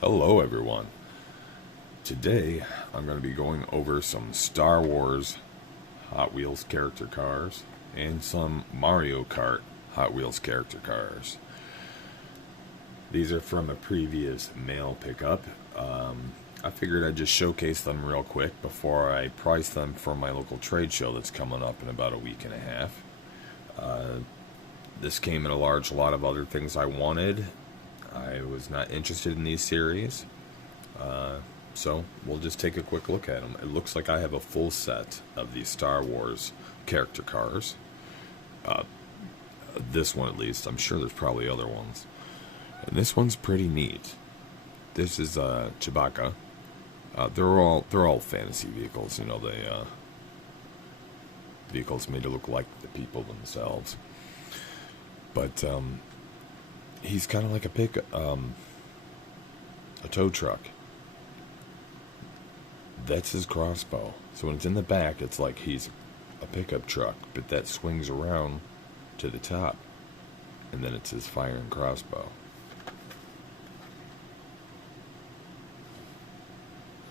Hello everyone. Today I'm going to be going over some Star Wars Hot Wheels character cars and some Mario Kart Hot Wheels character cars. These are from a previous mail pickup. I figured I'd just showcase them real quick before I price them for my local trade show that's coming up in about a week and a half. This came in a large lot of other things I wanted. I was not interested in these series, so we'll just take a quick look at them. It looks like I have a full set of these Star Wars character cars. This one at least. I'm sure there's probably other ones. And this one's pretty neat. This is Chewbacca. They're all fantasy vehicles. You know, vehicles made to look like the people themselves. But he's kind of like a tow truck. That's his crossbow. So when it's in the back, it's like he's a pickup truck, but that swings around to the top, and then it's his firing crossbow.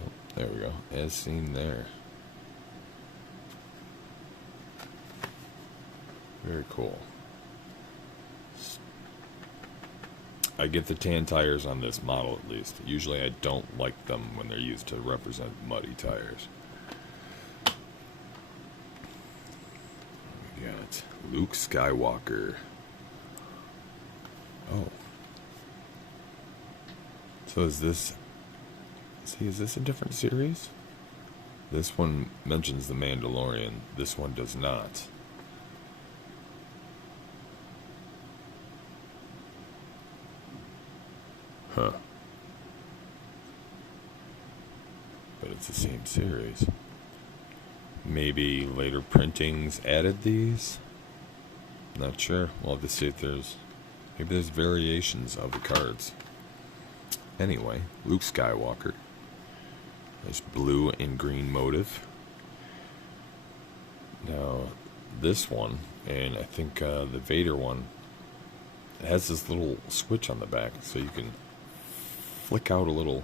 Oh, there we go, as seen there. Very cool. I get the tan tires on this model at least. Usually I don't like them when they're used to represent muddy tires. We got Luke Skywalker. Oh. So is this a different series? This one mentions the Mandalorian. This one does not. Huh. But it's the same series. Maybe later printings added these? Not sure. We'll have to see if maybe there's variations of the cards. Anyway, Luke Skywalker. There's blue and green motif. Now, this one, and I think the Vader one, it has this little switch on the back, so you can flick out a little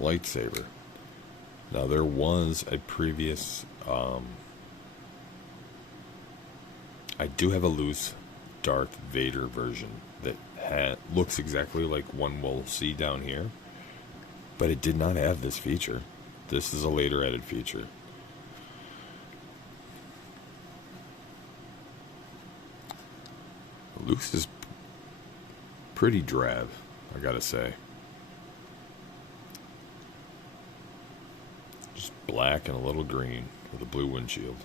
lightsaber. Now there was a previous I do have a loose Darth Vader version that looks exactly like one we'll see down here, but it did not have this feature. This is a later added feature. Luke's is pretty drab, I gotta say. Just black and a little green with a blue windshield.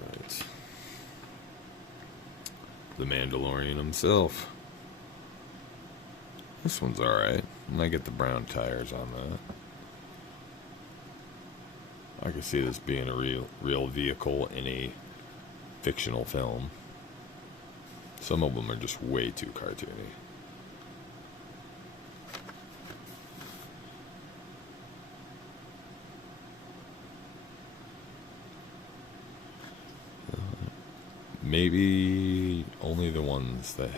Right. The Mandalorian himself. This one's alright. And I get the brown tires on that. I can see this being a real vehicle in a fictional film. Some of them are just way too cartoony. Maybe only the ones that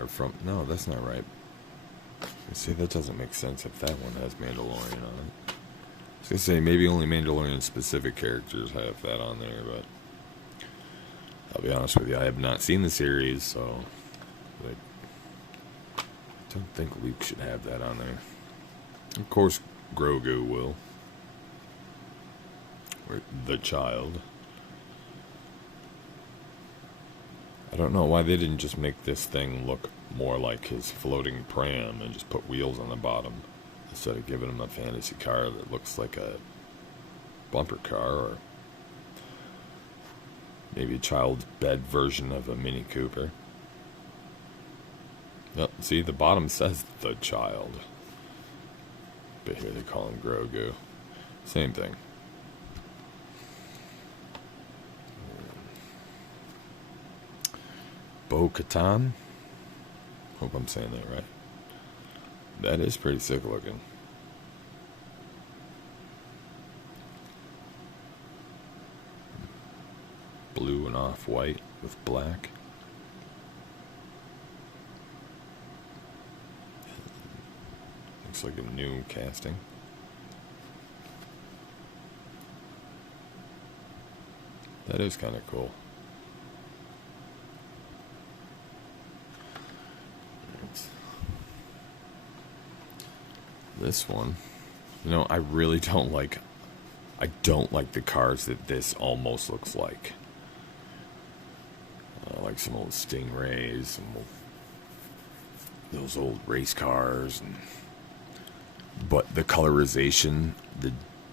are from... No, that's not right. See, that doesn't make sense if that one has Mandalorian on it. I was going to say, maybe only Mandalorian specific characters have that on there, but I'll be honest with you, I have not seen the series, so I don't think Luke should have that on there. Of course, Grogu will. Or the child. I don't know why they didn't just make this thing look more like his floating pram and just put wheels on the bottom instead of giving him a fantasy car that looks like a bumper car or maybe a child's bed version of a Mini Cooper. Oh, see, the bottom says the child, but here they call him Grogu. Same thing. Bo-Katan? Hope I'm saying that right. That is pretty sick looking. Blue and off-white with black. looks like a new casting. That is kind of cool. This one, you know, I really don't like. I don't like the cars that this almost looks like. Like some old Stingrays, some old, those old race cars, but the colorization, the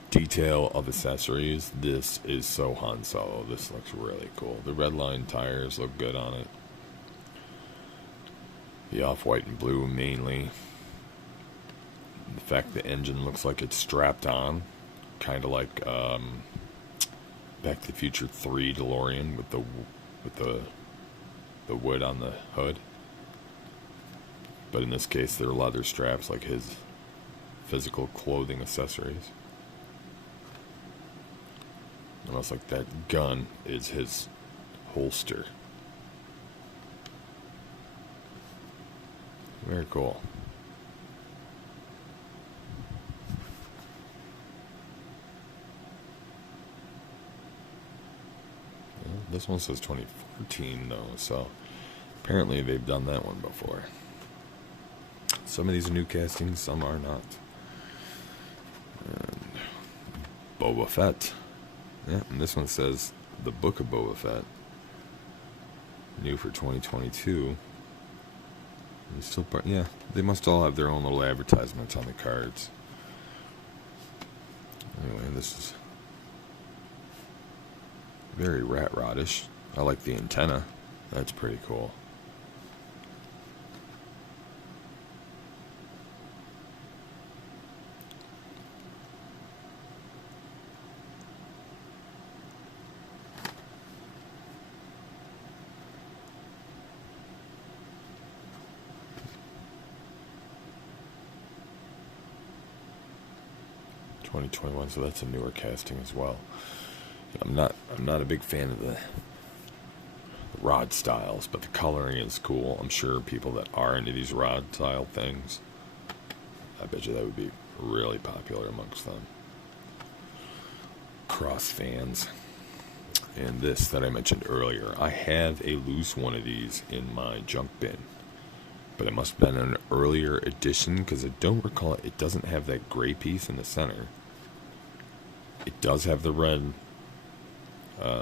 detail of accessories, this is so Han Solo. This looks really cool. The red line tires look good on it. The off-white and blue mainly. The fact the engine looks like it's strapped on, kind of like Back to the Future 3 DeLorean with the wood on the hood. But in this case, they're leather straps like his physical clothing accessories. Almost like that gun is his holster. Very cool. Well, this one says 2014 though, so apparently they've done that one before. Some of these are new castings, some are not. And Boba Fett. Yeah, and this one says The Book of Boba Fett. New for 2022. And still yeah, they must all have their own little advertisements on the cards. Anyway, this is very rat rodish. I like the antenna. That's pretty cool. '21, so that's a newer casting as well. I'm not a big fan of the rod styles, but the coloring is cool. I'm sure people that are into these rod style things, I bet you that would be really popular amongst them. Cross fans. And this that I mentioned earlier, I have a loose one of these in my junk bin, but it must have been an earlier edition because I don't recall it doesn't have that gray piece in the center. It does have the red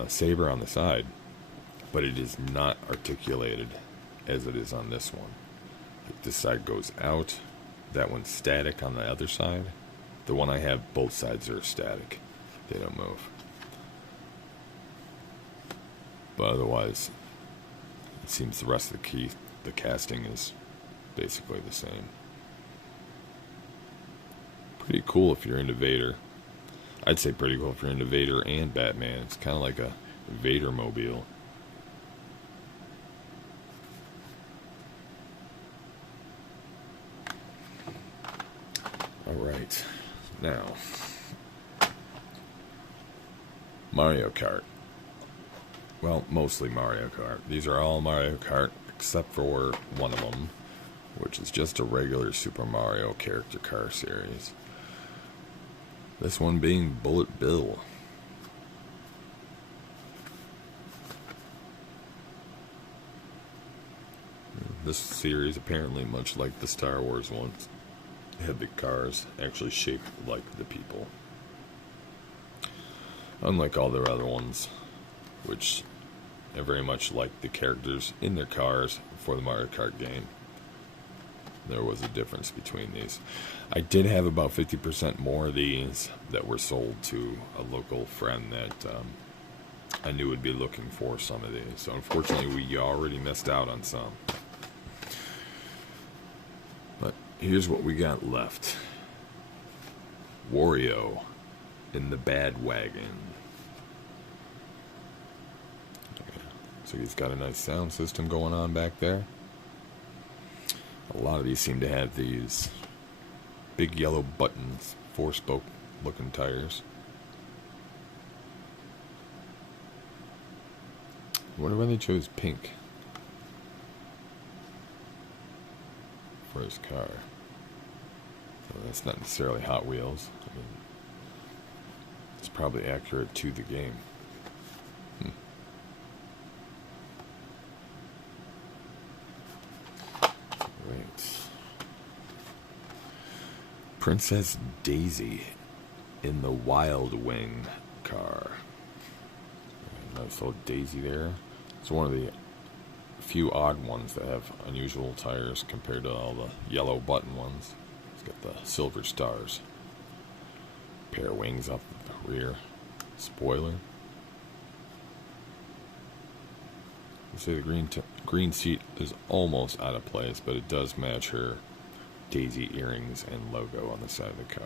saber on the side, but it is not articulated as it is on this one. Like this side goes out, that one's static on the other side. The one I have, both sides are static. They don't move. But otherwise, it seems the rest of the casting is basically the same. Pretty cool if you're into Vader. I'd say pretty cool if you're into Vader and Batman. It's kind of like a Vader mobile. Alright, now Mario Kart. Well, mostly Mario Kart. These are all Mario Kart except for one of them, which is just a regular Super Mario character car series. This one being Bullet Bill. This series, apparently much like the Star Wars ones, had the cars actually shaped like the people. Unlike all their other ones, which are very much like the characters in their cars for the Mario Kart game. There was a difference between these. I did have about 50% more of these that were sold to a local friend that I knew would be looking for some of these. So unfortunately, we already missed out on some. But here's what we got left. Wario in the Bad Wagon. So he's got a nice sound system going on back there. A lot of these seem to have these big yellow buttons, 4-spoke looking tires. I wonder why they chose pink for his car. Well, that's not necessarily Hot Wheels. I mean, it's probably accurate to the game. Right. Princess Daisy in the Wild Wing car. Nice little Daisy there. It's one of the few odd ones that have unusual tires compared to all the yellow button ones. It's got the silver stars. Pair of wings up the rear. Spoiler. You see the green seat is almost out of place, but it does match her Daisy earrings and logo on the side of the car.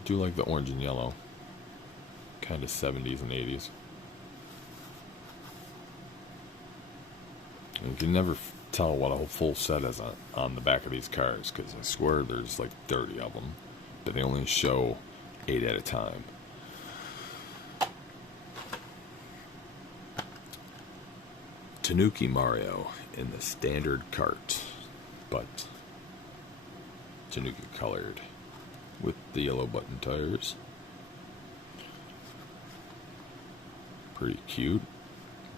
I do like the orange and yellow. Kind of 70s and 80s. And you can never tell what a full set is on the back of these cars, because I swear there's like 30 of them, but they only show 8 at a time. Tanuki Mario in the standard cart, but Tanuki colored with the yellow button tires. Pretty cute.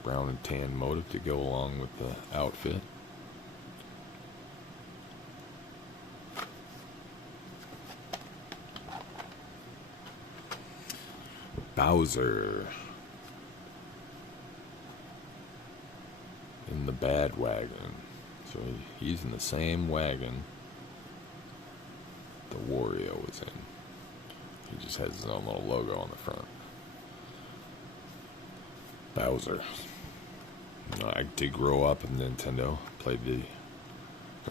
Brown and tan motive to go along with the outfit. Bowser in the bad wagon. So he's in the same wagon the Wario was in. He just has his own little logo on the front. Bowser. I did grow up in Nintendo. Played the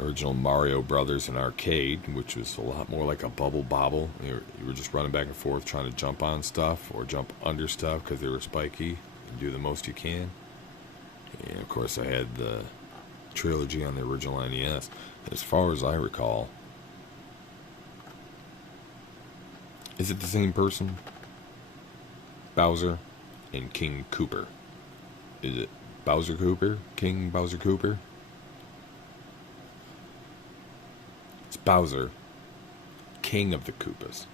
original Mario Brothers in arcade, which was a lot more like a bubble bobble. You were just running back and forth trying to jump on stuff or jump under stuff because they were spiky and do the most you can. And of course I had the trilogy on the original NES. As far as I recall, is it the same person? Bowser and King Kooper. Is it Bowser Kooper? King Bowser Kooper? It's Bowser, King of the Koopas.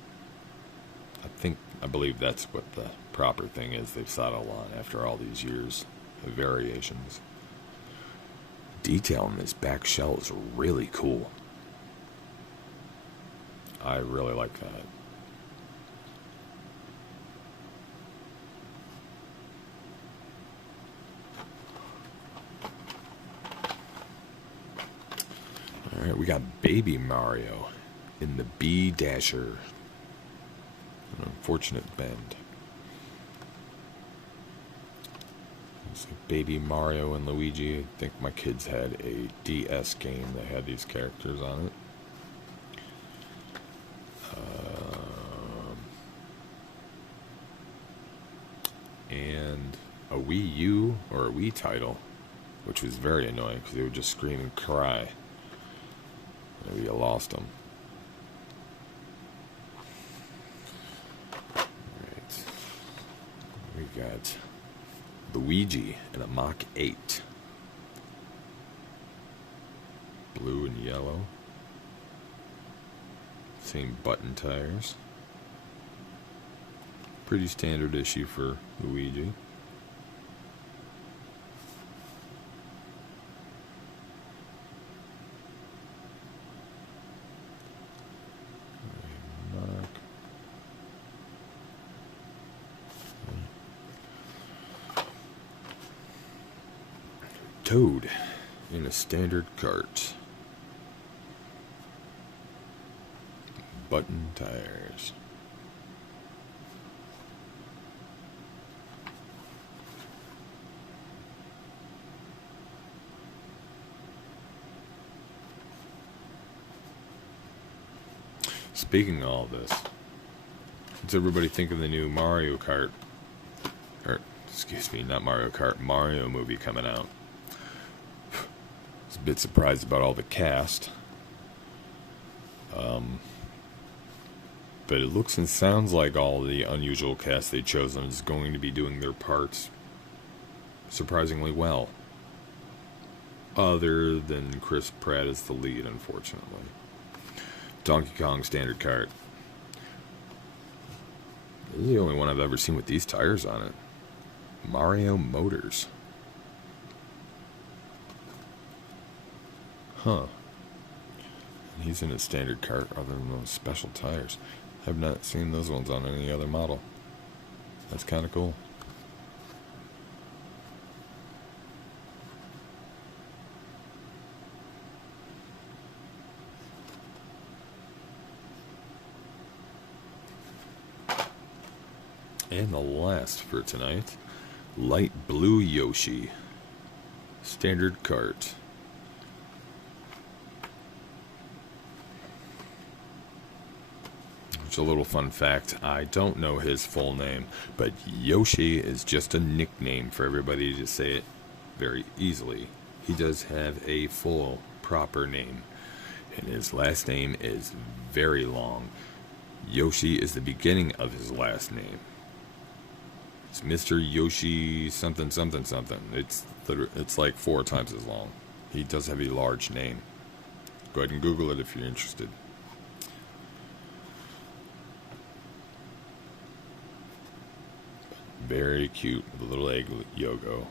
I believe that's what the proper thing is they've settled on after all these years of variations. Detail on this back shell is really cool. I really like that. Alright, we got Baby Mario in the B Dasher. An unfortunate bend. It's like Baby Mario and Luigi. I think my kids had a DS game that had these characters on it. And a Wii U or a Wii title, which was very annoying because they would just scream and cry. Maybe you lost them. Alright. We got Luigi in a Mach 8. Blue and yellow. Same button tires. Pretty standard issue for Luigi. Toad in a standard cart. Button tires. Speaking of all this, what's everybody think of the new Mario Kart, or excuse me, not Mario Kart, Mario movie coming out? I was a bit surprised about all the cast. But it looks and sounds like all the unusual cast they've chosen is going to be doing their parts surprisingly well. other than Chris Pratt as the lead, unfortunately. Donkey Kong standard kart. This is the only one I've ever seen with these tires on it. Mario Motors. Huh. He's in a standard kart other than those special tires. I've not seen those ones on any other model. That's kind of cool. And the last for tonight, light blue Yoshi, standard kart. Just a little fun fact, I don't know his full name, but Yoshi is just a nickname for everybody to say it very easily. He does have a full, proper name, and his last name is very long. Yoshi is the beginning of his last name. It's Mr. Yoshi something something something. It's like 4 times as long. He does have a large name. Go ahead and Google it if you're interested. Very cute with a little egg yogo.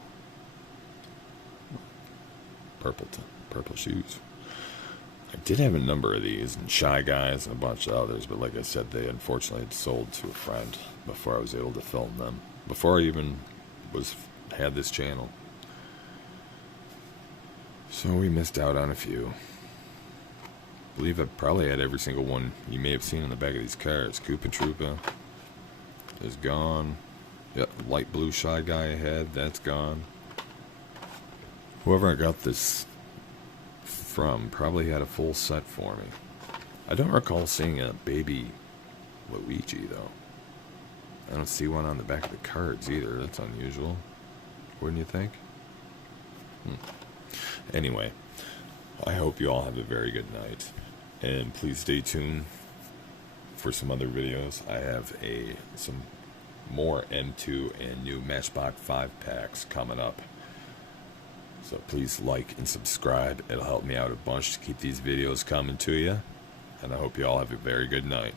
Purple shoes. I did have a number of these, and Shy Guys and a bunch of others, but like I said, they unfortunately had sold to a friend before I was able to film them. Before I even had this channel. So we missed out on a few. I believe I probably had every single one you may have seen in the back of these cars. Koopa Troopa is gone. Yep, light blue Shy Guy I had, that's gone. Whoever I got this from probably had a full set for me. I don't recall seeing a baby Luigi, though. I don't see one on the back of the cards either. That's unusual. Wouldn't you think? Anyway, I hope you all have a very good night. And please stay tuned for some other videos. I have some more M2 and new Matchbox 5 packs coming up. So please like and subscribe. It'll help me out a bunch to keep these videos coming to you. And I hope you all have a very good night.